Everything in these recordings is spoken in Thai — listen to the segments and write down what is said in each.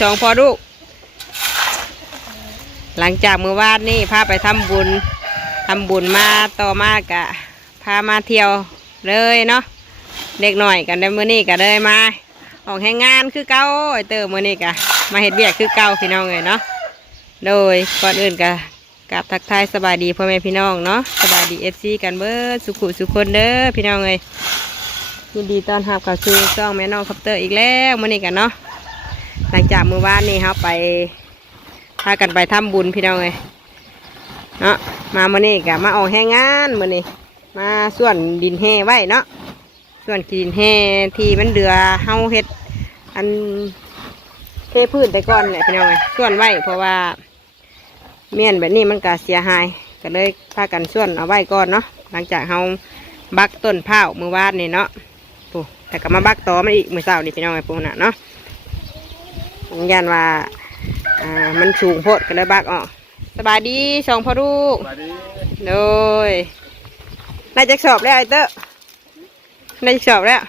สองพอลูก หลังจากมือวานนี่พาไปทำบุญทำบุญมาต่อมากะพามาเที่ยวเลยเนาะเด็กหน่อยกันได้มือนี่ก็เลยมา ออกแห่งงานคือเก่าไอเตอร์มือนี่กะมาเห็ดเบียกคือเก่าพี่น้องเลยเนาะโดยก่อนอื่นกะกับทักทายสบายดีพ่อแม่พี่น้องเนาะสบายดีเอฟซีกันเบิดสุขุสุขคนเด้อพี่น้องเลยยินดีต้อนรับเข้าสู่ช่องแม่น้องคัปเตอร์อีกแล้วมือนี่กันเนาะ หลังจากมือวานนี่ครับไปพากันไปทำบุญพี่น้องเลยเนาะมาเมื่อนี้กะมาออกแห้งงานเมื่อนี้มาส่วนดินแห่ไว้เนาะส่วนดินแห่ที่มันเดือเฮาเฮ็ด อันเทพื้นไปก่อนแหละพี่น้องเลยส่วนไว้เพราะว่าเมียนแบบนี้มันก็เสียหายก็เลยพากันส่วนเอาไว้ก่อนเนาะหลังจากเฮาบักต้นเผาวมือวาดนี่เนาะแต่ก็มาบักต่อมาอีกมือเสาร์นี่พี่น้องไอ้ปูน่ะเนาะ ยันว่าอ่ามันสูงโพดก็เลยบักออกสบายดีสองพ่อลูกสวัสดีโดยนายจะสอบแล้วไอเตอร์นายจะสอบแล้ว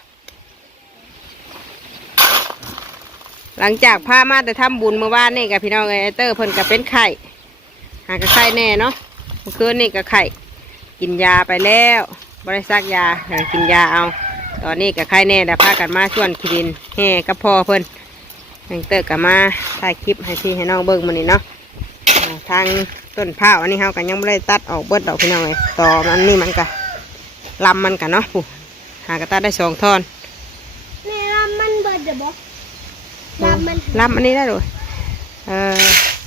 หลังจากพามาแต่ทำบุญเมื่อวานนี่กับพี่น้องเอ้ยไอเตอร์เพิ่นก็เป็นไข่หากระไข่แน่เนาะเมื่อคืนนี่ก็ไข่กินยาไปแล้วบริษักยาให้กินยาเอา ตอนนี้ก็ไข่แน่แต่พากันมาชวนคิรินแห่กับพ่อเพิ่น ทางเตอร์กับมาถ่ายคลิปให้พี่ให้น้องเบิ้งมันนี่เนาะอ่าทางต้นผ้าวอันนี้เฮากันยังไม่ได้ตัดออกเบิดดอกพี่น้องเลยต่อมันนี่มันกะลำมันกะเนาะปุ๊หากระตัดได้สองท่อนแม่ลำมันเบิดเดี๋ยวบอกลำมันลำอันนี้ได้เลยเออ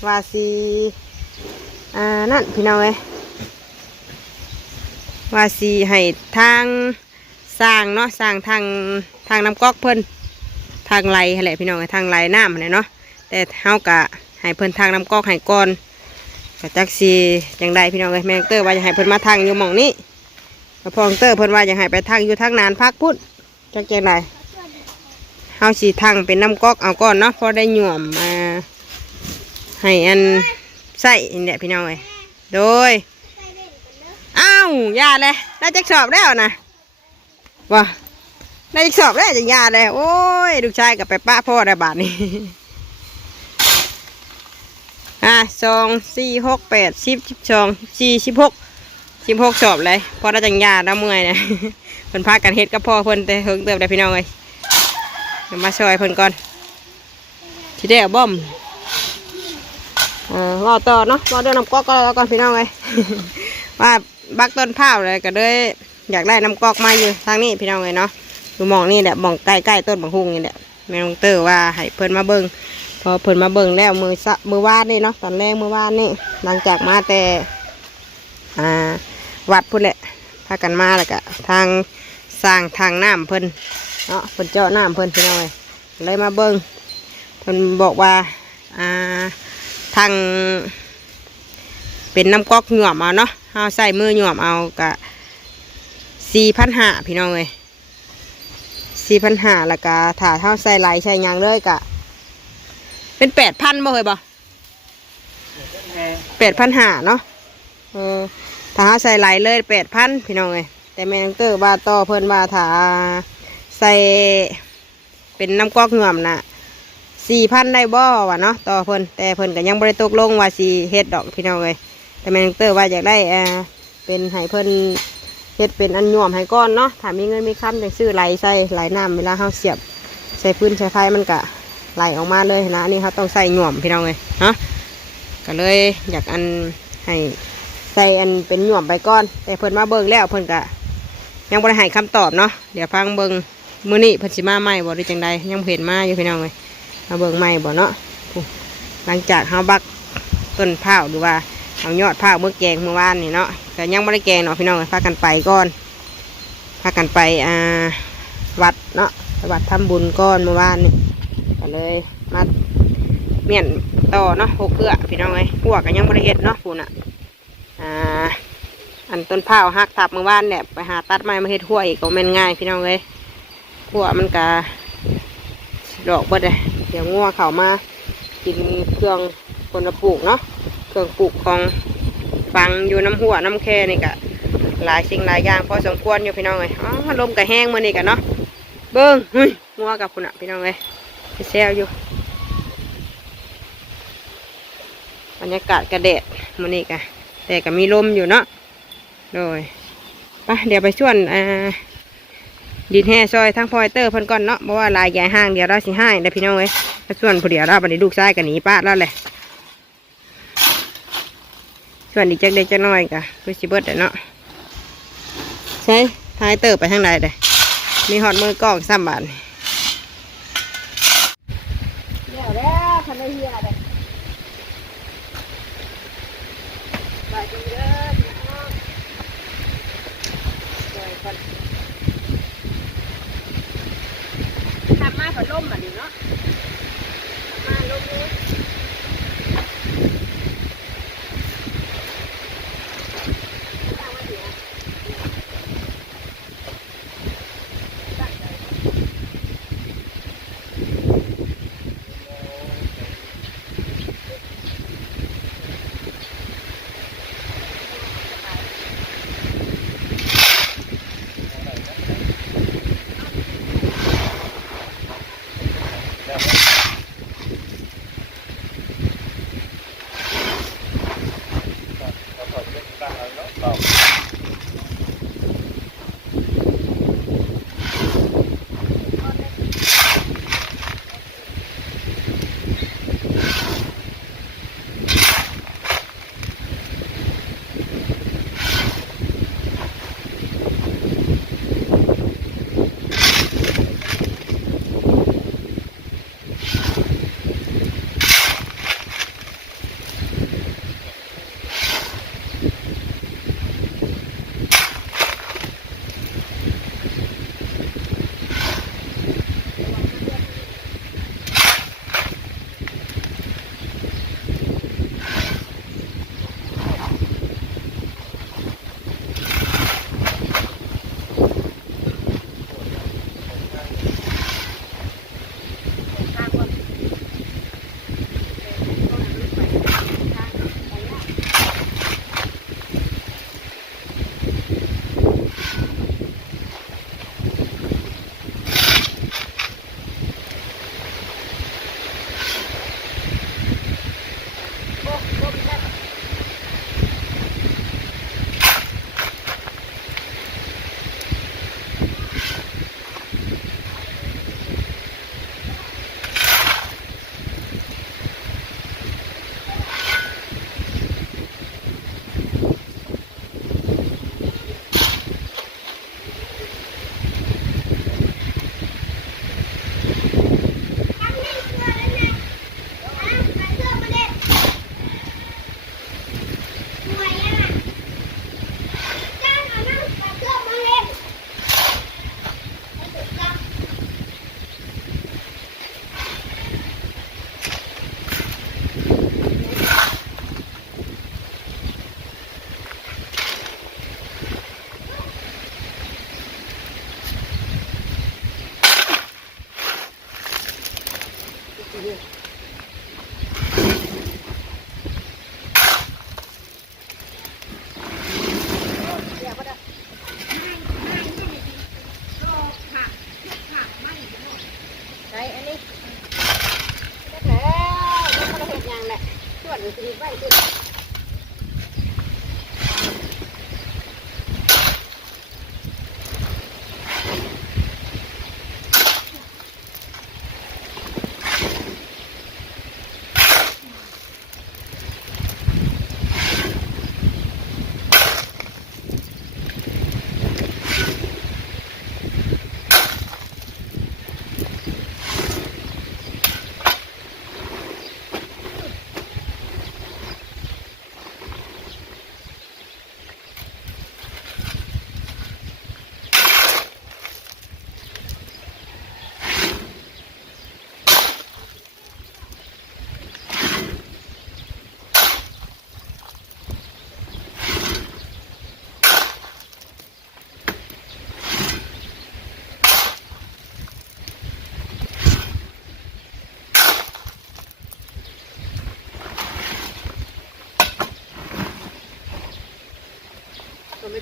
วาซีอ่านั่นพี่น้องเลยวาซีให้ทางสร้างเนาะสร้างทางทางน้ำก๊อกเพิ่น ทางไหลแหละพี่น้องทางไหลน้ำหั่นแหละเนาะแต่เฮากะให้เพิ่นทางน้ำกอกให้ก่อนกะจักสีจังใดพี่น้องเอ้ยแม่งเตอร์ว่าจะให้เพิ่นมาทางอยู่หม่องนี้แล้วพองเตอร์เพิ่นว่าจะให้ไปทางอยู่ทางนานพักพุทธจักจังใดเฮาสีทางเป็นน้ำกอกเอาก่อนเนาะพอได้หย่วมมาให้อันใส่นี่แหละพี่น้องเอ้ยโดยอ้าวยาเลยได้จักสอบแล้วนะว่า ได้อีกสอบได้จังยาเลยโอ้ยลูกชายกับไปป้าพ่อได้บาทนี้อะสองสี่หกแปดสิบสิบสองสี่สิบหกสิบหกสอบเลยพอได้จังยาแล้วเมื่อยนะเพิ่นพากันเฮ็ดกับพ่อเพิ่นแต่เฮิงเติบได้พี่น้องเลยเดี๋ยวมาช่วยเพิ่นก่อนทีเดียวบ่มเอ่อว่าต่อเนาะว่าเรื่องน้ำก๊อกก็แล้วก่อนพี่น้องเลยว่าบักต้นข้าวเลยก็เลยอยากได้น้ำก๊อกมาอยู่ทางนี้พี่น้องเลยเนาะ อยู่มองนี่แหละมองใกล้ๆต้นบางฮุงนี่แหละแม่น้องเตอร์ว่าให้เพิ่นมาเบิ่งพอเพิ่นมาเบิ่งแล้วมือสะมือวานนี่เนาะตอนแรกมือวานนี่หลังจากมาแต่อ่าวัดพุ่นแหละพากันมาแล้วก็ทางสร้างทางน้ำเพิ่นเนาะเพิ่นเจาะน้ำเพิ่นพี่น้อยเลยมาเบิ่งเพิ่นบอกว่าอ่าทางเป็นน้ำก๊อกหยวมเอาเนาะเอาใส่มือหยวมเอากะสี่พันห้าพี่น้องเลย สี่พันห้าแล้วก็ถ้าเท่าใส่ลายใส่ยางเลยกะ เป็นแปดพันบ่เคยบ่แปดพันห้าเนาะเออถ้าเท่าใส่ลายเลยแปดพันพี่น้องเอ้ยแต่แม่นองเตอร์ว่าต่อเพิ่นว่าถ้าใส่เป็นน้ำก๊อกเหงื่อมน่ะสี่พันได้บ่วะเนาะต่อเพิ่นแต่เพิ่นก็ยังบ่ได้ตกลงว่าสีเฮ็ดดอกพี่น้องเอ้ยแต่แม่นองเตอร์ว่าอยากได้เอ่อเป็นให้เพิ่น เฮ็ดเป็นอันย่วมให้ก้อนเนาะถ้ามีเงินมีคำจังซื้อไหลใส่ไหลน้ำเวลาเฮาเสียบใส่พื้นใส่ไฟมันก็ไหลออกมาเลยนะนนี้เขาต้องใส่ย่วมพี่น้องเลยเนาะก็เลยอยากอันให้ใส่อันเป็นย่วมไปก้อน แต่เพิ่นมาเบิ่งแล้วเพิ่นก็ยังบ่ได้ให้คำตอบเนาะเดี๋ยวฟังเบิ่งมือนี้เพิ่นสิมาใหม่บ่หรือจังใดยังเห็นมาอยู่พี่น้องเลยมาเบิ่งใหม่บ่เนาะหลังจากเฮาบักต้นพร้าหรือว่า เอายอดพร้าเมื่อแกงเมื่อวานนี่เนาะก็ยังไม่ได้แกงเนาะพี่น้องพากันไปก่อนพากันไปอ่าวัดเนาะวัดทำบุญก้อนเมื่อวานนี่ก็เลยมาเมียนต่อเนาะหกเกลือพี่น้องไอ้หัวก็ยังไม่ได้เฮ็ดเนาะพูนอะอ่าอันต้นเผาหักทับเมื่อวานเนี่ยไปหาตัดไม้มาเฮ็ดหัวอีกก็แม่นง่ายพี่น้องเอ้ยหัวมันก็ดอกบดเลยเดี๋ยวงัวเข่ามากินเครื่องคนละปลูกเนาะ เครื่องปลูกของฟังอยู่น้ำหัวน้ำแค่นี่กะหลายสิ่งหลายอย่างพอสมควรอยู่พี่น้องเลยอ๋อลมกะแห้งมือนี่กะเนาะเบิ้งเฮ้ยงัวกับคุณอะพี่น้องเลยแซวอยู่บรรยากาศกระแดดมันนี่กะแต่ก็มีลมอยู่เนาะโดยไปเดี๋ยวไปชวนอ่าดินแห่ซอยทั้งพอยเตอร์เพิ่นก่อนเนาะเพราะว่าลายใหญ่ห้างเดียวเราสิให้เด้พี่น้องเอ้ยไปชวนผู้เดียวเราบัดนี้ลูกชายกันหนีป้าแล้วแหละ ชวนอีกจักเด็กจักน้อยกะคือสิเบิดเด้อเนาะใช่ท้ายเตอร์ไปทางไหนเด้มีหอดมือกล้องซ้ำบาทเดี๋ยวแล้วคันได้เฮียเลยบายดีเด้อพี่น้องสวยก่อนทำมาผัดลมอะดิเนาะทำมาลมเลย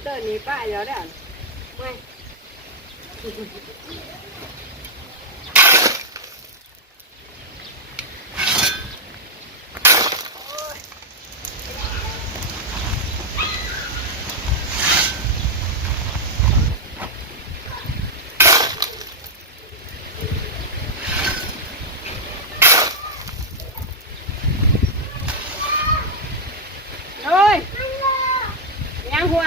เตอร์นี้ป้าเดี๋ยวได้ไม่ หัว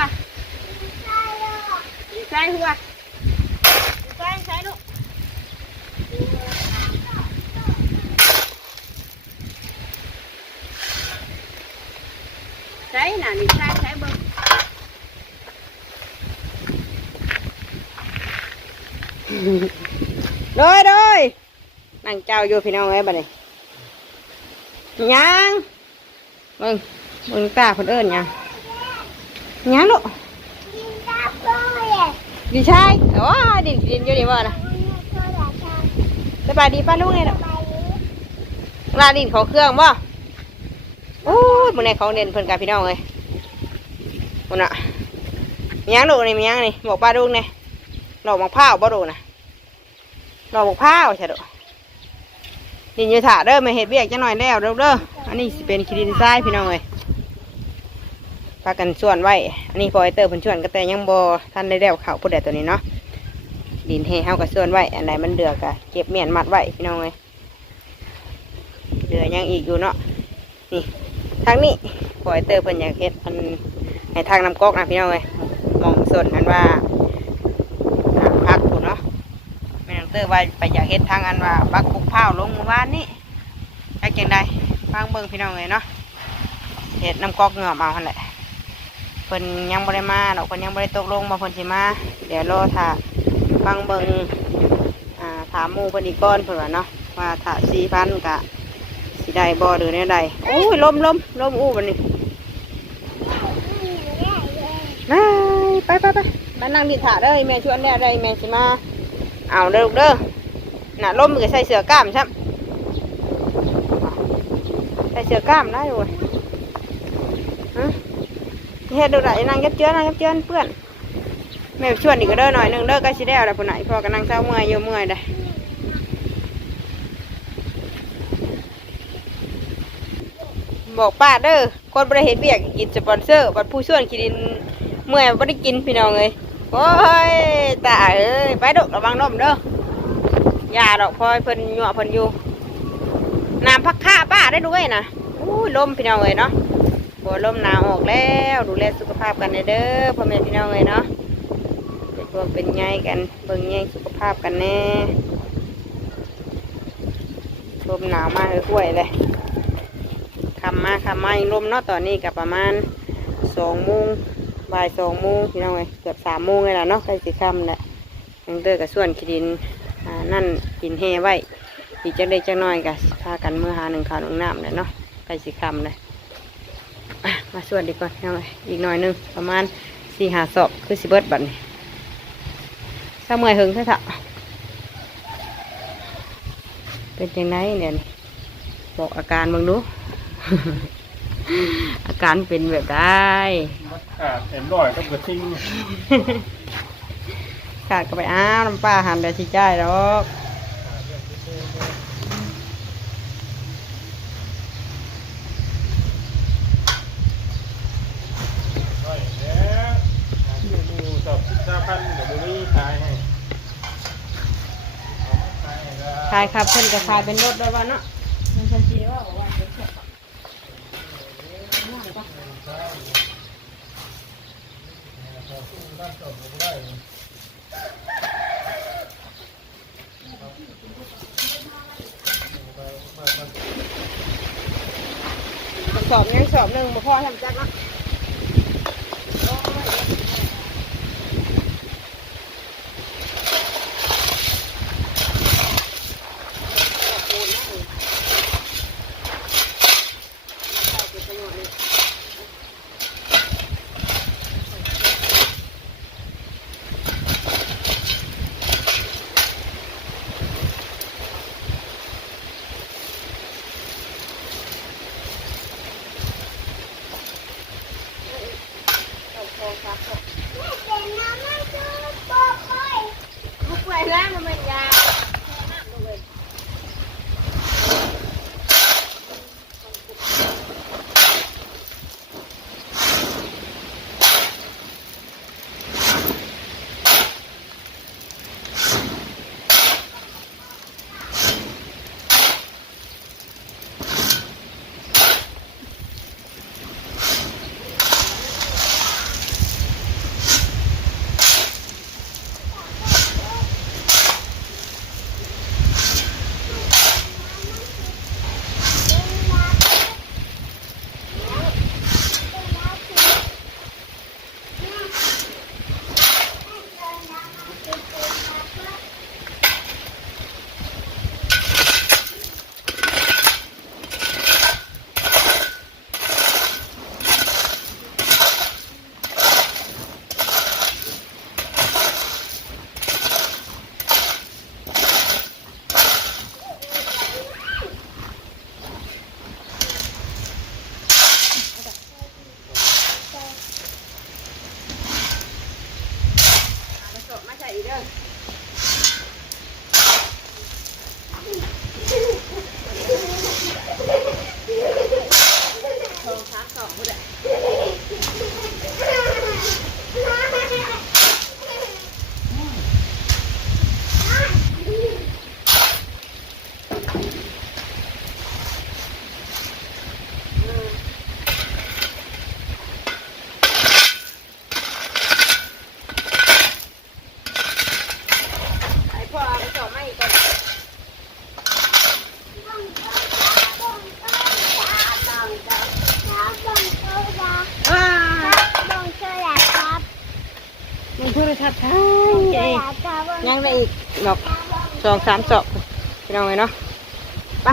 ใส่หัวใส่ใส่ลูกใส่น่ะนี่ใส่ใส่เบิ่งโดยโดยนั่งเจ้าอยู่พี่น้องเอ้ยบั ดนี้ยังมึงมึงตาเพิ่นเอิ้นยังยังลูกดีใช่โอ้ยดินดินอยู่นี่บ่นะสบายดีป้าลุงไงลูกลาดินเขาเครื่องบ่โอ้ยมื้อนี้เขาเด่นเพิ่นกับพี่น้องเอ้ยพุ่นน่ะมียังลูนี่มียังนี่บอกป้าลุงนี่ดอกมะพร้าวบ่ดูนะดอกบกพร้าวใช่ดอดินอยูถาเด้อมาเห็ดเบียกจังหน่อยแล้วเด้อเด้ออันนี้สิเป็นขี้ดินทรายพี่น้องเลย พากันส่วนไว้ อันนี้พอไอเตอร์เพิ่นส่วนก็แต่ยังบ่ท่านได้แล้วเขาผู้ใดตัวนี้เนาะ ดินให้เฮากับส่วนไว้ อันไหนมันเดือกอะเก็บเมียนมัดไว้พี่น้องเลยเหลือยังอีกอยู่เนาะ นี่ทางนี้พอไอเตอร์เพิ่นอยากเฮ็ดอันให้ทางน้ำก๊อกนะพี่น้องเลยมองส่วนอันว่าทางพักกูเนาะแม่นางเตอร์ว่าไปอยากเฮ็ดทางอันว่าบักกุกพร้าลงหมู่บ้านนี่จักจังใดฟังเบิ่งพี่น้องเลยเนาะเฮ็ดน้ำก๊อกเงือมเอาหั่นแหละ เพิ่นยังบ่ได้มาดอกเพิ่นยังบ่ได้ตกลงมาเพิ่นสิมา เดี๋ยวรอถ้าฟังเบิ่งอ่าถามหมู่เพิ่นอีกก่อนเพิ่นว่าเนาะว่าถ้า4,000ก็สิได้บ่หรือแนวใดโอ้ยลมลมลมอู้บัดนี้ไปไปไปไปมานั่งดินถาเด้อแม่ชวนแล้วได้แม่สิมาเอาเด้อลูกเด้อน่ะล่มมือใส่เสื้อกล้ามใช่ใส่เสื้อกล้ามได้เลยฮะ เฮ็ดดูได้นั่งยับเจือนั่งยับเจือเพื่อนแม่ชวนอีกก็เด้อหน่อยหนึ่งเด้อกล้สิได้แล้วปุ่นไหนพอกันนั่งเศร้าเมื่อยอยู่เมื่อยได้บอกป้าเด้อคนบริเฮ็ดเบียกกินสปอนเซอร์บัดผู้ส่วนกินเมื่อยบ่ได้กินพี่น้องเลยโอ้ยตาเอ้ยไปดกระวังนมเด้อยาดอกพลอยเพิ่นหยั่วเพิ่นอยู่น้ำพักข้าป้าได้ด้วยนะอู้ลมพี่น้องเอ้ยเนาะ บัวลมหนาวออกแล้วดูแลสุขภาพกันเด้อพ่อแม่พี่น้องเอ้ยเนาะเป็นพวกเป็นไงกันเบิ่งแย่งสุขภาพกันแน่ลมหนาวมากเลยห่วยเลยคำมาคำมายังลมเนาะตอนนี้กับประมาณสองโมงบ่ายสองโมงพี่น้องเอ้ยเกือบสามโมงเลยล่ะเนาะใกล้สิค่ำแหละยังเตอกับส่วนขีดินนั่นกินแห่ไว้อีกจักได้จักน้อยกับพากันเมื่อหาหนึ่งขาวหนึ่งน้ำเลยเนาะใกล้สิค่ำเลย มาส่วนดีก่อนพี่น้องเอ้ยอีกหน่อยหนึงประมาณสี่หาศอกคือสิเบิดบัดนี่ถ้าเมื่อยหึงเท่าเถอะเป็นยังไงเนี่ยนี่บอกอาการมึงดูอาการเป็นแบบได้มัดขาดเอ็มร้อยก็กระทิงขาดก็ไปอ้าวน้ำปลาหันแบบชิจ่ายดอก ร้อยแล้วอยู่ดูสอบสิบห้าพันเดี๋ยวดูนี่ขายให้เอามาขายให้ได้ ขายครับเพิ่นก็ขายเป็นรถด้วยวะเนาะมันชันจีว่าว่าจะเสร็จสอบยังสอบหนึ่งบ่พอทำจักเนาะ พื่อทัดทายจะเอ้ยอยากจะเบิ่งยังได้อีกดอกสองสามศอกพี่น้องเลยเนาะไป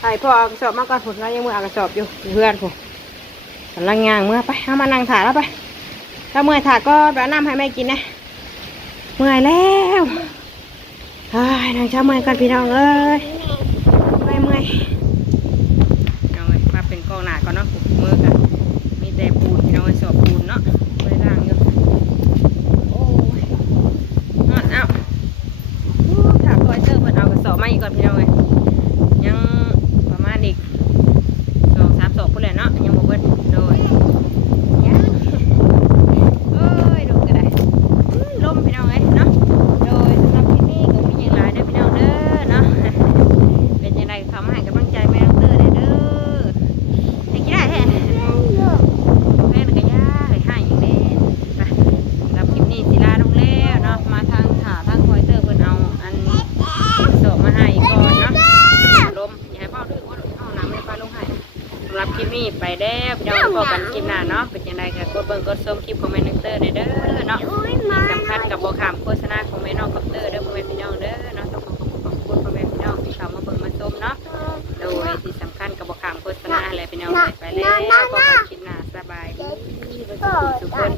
ไปพ่อเอากระสอบมาก่อนผมว่ายังมือเอากระสอบอยู่เพื่อนผมกำลังย่างเมื่อไปเอามานั่งถ่ายแล้วไปถ้าเมื่อยถ่ายก็ไปเอาน้ำให้แม่กินนะเมื่อยแล้วเฮ้ยนางเช้าเมื่อยกันพี่น้องเอ้ยเมื่อยเมื่อยพี่น้องเอ้ยมาเป็นกองหนาก่อนเนาะมือกันมีแต่ปูนพี่น้องเอ้ยสอบปูนเนาะไม่ได้ล่างอยู่โอ้ยนอนเอ้า ถามคอยเตอร์เพิ่นเอากระสอบมาอีกก่อนพี่น้องเลยยังประมาณอีกสองสามศอกพุ่นแหละเนาะยังบ่เบิดโดยยังเอ้ยดูกันได้อื้อลมพี่น้องเอ้ยเนาะโดยสำหรับที่นี่ก็มีอย่างหลายเด้อพี่น้องเด้อเนาะเป็นยังไงเขามาให้กำลังใจแม่น้องเตอร์เด้อเด้อให้กี่ได้แท้แม่นก็ยาให้ให้อย่างนี้ไปสำหรับคลิปนี้สิลาลงแล้วเนาะมาทางถาทางคอยเตอร์เพิ่นเอาอัน ส่งมาให้ก่อนเนาะลมอย่าให้เป้าดื้อว่าเอาน้ำไม่ปลาลงให้สำหรับคลิป นี้ไปแล้วพี่น้องพอกันคลิปหน้าเนาะเป็นยังไงก็กดเบิ่งกดชมคลิปของแม่น้องเตอร์ได้เด้อเนาะอุ้ยที่มาสำคัญกับโบขามโฆษณาของแม่น้องกับเตอร์เด้อพ่อแม่พี่น้องเด้อเนาะต้องขอขอบคุณพ่อแม่พี่น้องที่เข้ามาเบิ่งมาชมเนาะโดยที่สำคัญกับโบขามโฆษณาอะไรพี่น้องไปแล้วพอกันคลิปหน้าสบายดีทุกคน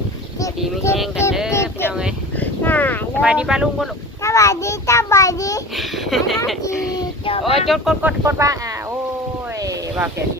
ดีมีแห้งกันเด้อพี่น้องเอ้ยหน้าสบายดีป้าลุงบ่ลูกสบายดีสบายดีโอ้ยจดกดกดกดบ้างอะโอ้ยว่าแก